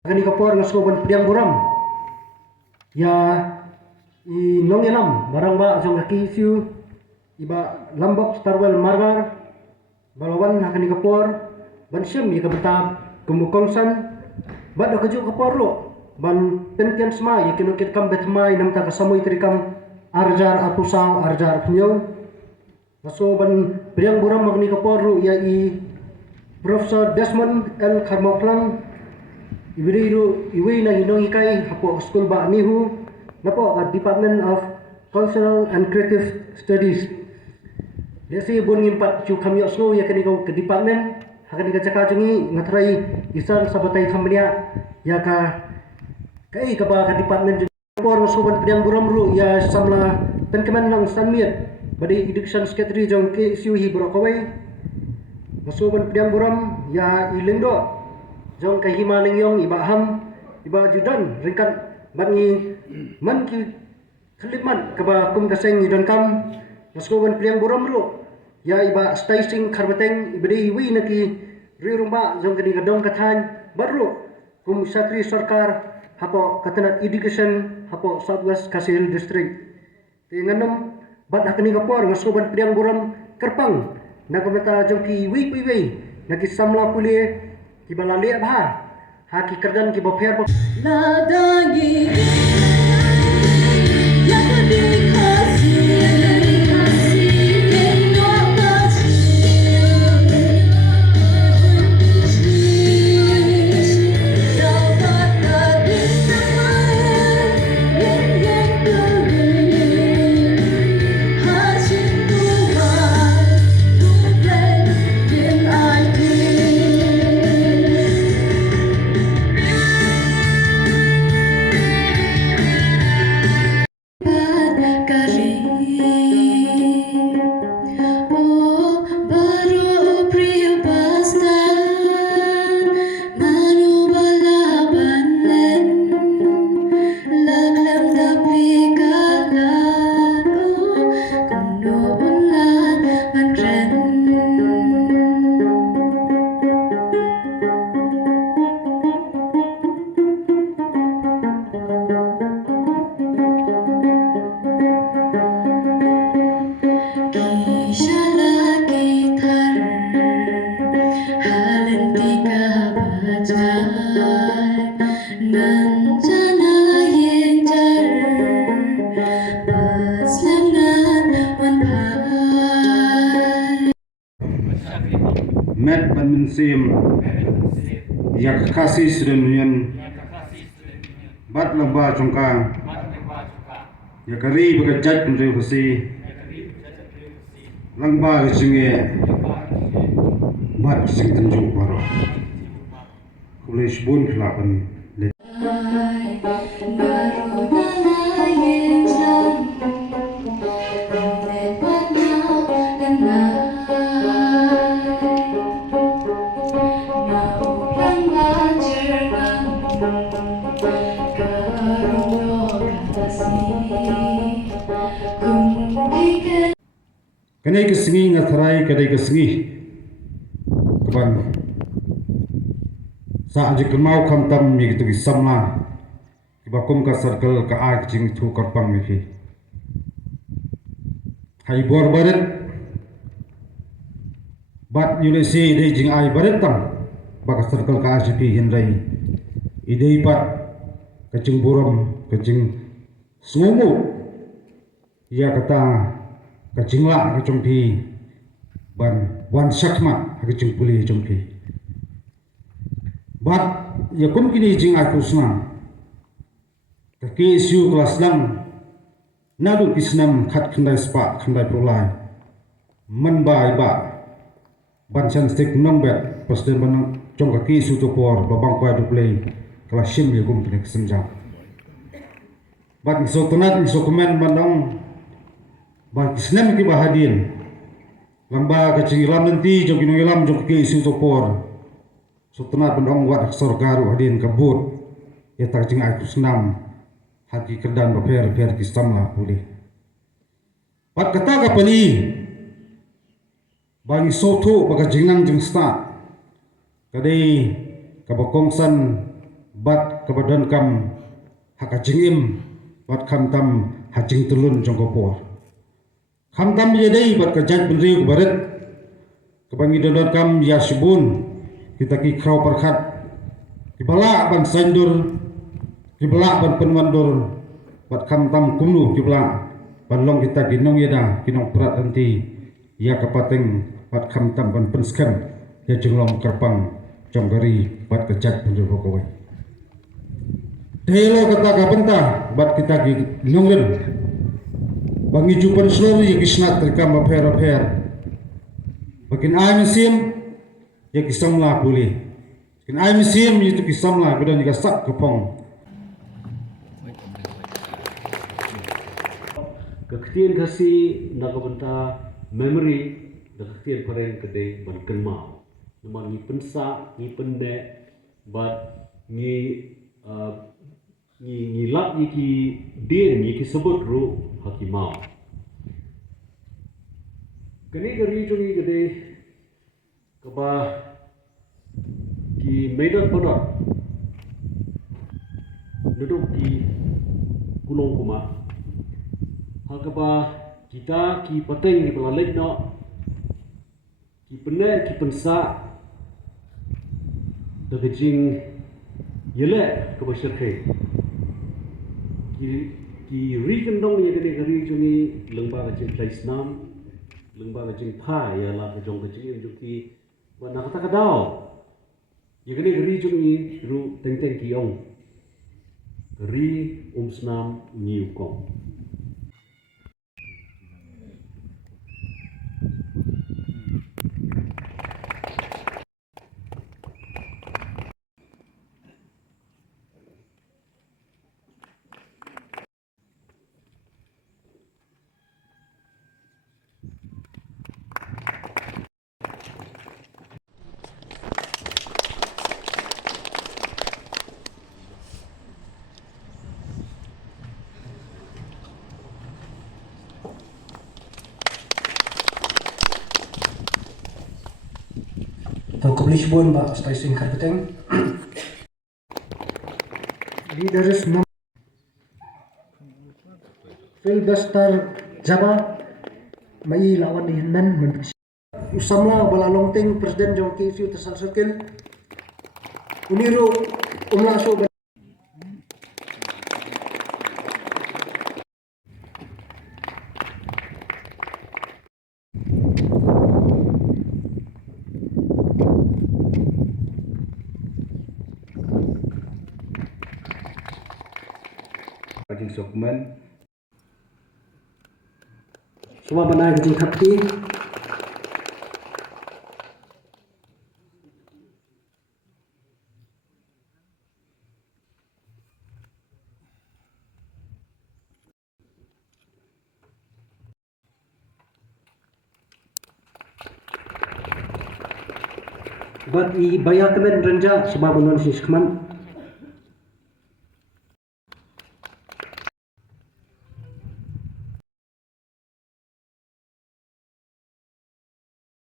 Kani kapor nga soban priang buram. Ya nong yalam barang ba jong kisyu iba lambok starwell marbar balawan hakani kapor ban syem ya kabetab kumukongsan ba do kaju kapor ro ban penken sma ya kino kit kam bet mai nam ta kasamoy trikam arjar apusaw arjar punyo naso ban priang buram magni kapor ro ya i Profesor Desmond L. Carmoclang iwi na hinong ikay hapo school ba nihu na po at Department of Cultural and Creative Studies. Desi bun ngimpat chu kami oslo ya kani ke department hakani ka caka jungi ngatrai isan sabatay kamnya ya ka kai ka ba ka department por soban priang buram ru ya samla penkeman lang sanmiet badi education secretary jong ke siu hi brokawai soban priang buram ya ilengdo jong kay himalingyong ibaham iba judan ringkat mangi man ki khaliman kaba kum kaseng idon kam naskoban priang buram ro ya iba station karbateng ibri wi naki rirumba jong kadi gadong kathan baru kum sakri sarkar hapo katanat education hapo Southwest Kasil district tinganam bad hakani kapor naskoban priang buram kerpang nakamata jong ki wi naki samla puli kibalali abha haki kerdan ki bopher ladangi yakadi kasi Met Bansim Yak Kasi Sudanian Bat Lamba Chongka Yakari Bakajat Revasi Langba Singe Bat Sing Tanjung Paro Kulish Bun Flapan Kanai kesengi ngatharai kadai kesengi kaban sa aje kemau khantam mi gitu samna kibakum ka circle ka a jing thu karpang mi fi hai bor baret bat yule se ide jing ai baret tam baka circle ka a fi hinrai ide pat kacing buram kacing sungu ya kata kacingla kacung pi ban wan sakma kacing puli kacung pi bat yakum kini jing aku sna kaki isu kelas lang nadu kisnam khat khandai spa khandai prolai man bai ba ban chan stik nombet pasden ban jong kaki isu to por babang kwa du play kelas sim yakum kini kesenja bat so tunat so komen bandong ba kisnem ki bahadin lamba kacing ilam nanti jong kino ilam jong ki isu to por so tunat bandong wat sorgaru hadin kabut ya tak jing aku senam hati kerdan baper per kistamla pulih pat kata ka pani bagi soto baka jingnang jing sta kadai kabakongsan bat kebadan kam hakajing im bat kam tam hajing tulun jong kopor. Kam tam yadai bat kajat benriu baret kebangi donor kam ya subun kita ki krau perkat kibala ban sandur kibala ban penwandur bat kam tam kumnu kibala ban long kita ginong yada kinong perat anti ya kapateng bat kam tam ban penskan ya jenglong kerpang jonggari bat kajat benriu kowe. Dahilo kata kapenta bat kita ginong len bangi jupan seluruh ya kisnat terkam bapher Bakin ay musim, ya kisam lah boleh. Bakin ay musim itu kisam lah, kemudian juga sak kepong. Keketian kasih nak benta memory, dan keketian pareng kedai berken mau. Namun ni pensa, ni pendek, but ni lap ni ki den ni ki sebut ru hakimau. Kini kari jungi kedai kebah ki medan padat duduk di Gunung Kuma. Hal kebah kita ki pateng ki pelalek no ki penek ki pensa daging yelek kebah syarkai ki rikendong ni kedai kari jungi lembah kecil Islam lembah kecil Pai ialah kejong kecil yang juki wana kata kadau ya kene geri jungi ru teng kiong geri snam ni ukong Tau kebelisbun ba spacing karpeteng. Leaders nam Philbester Jaba mai lawan di Henan usamla bala longteng presiden jong KSU Tesal Circle uniru umla so kajing sokmen semua benar kecil hati buat i bayak kemen renja sebab menulis kemen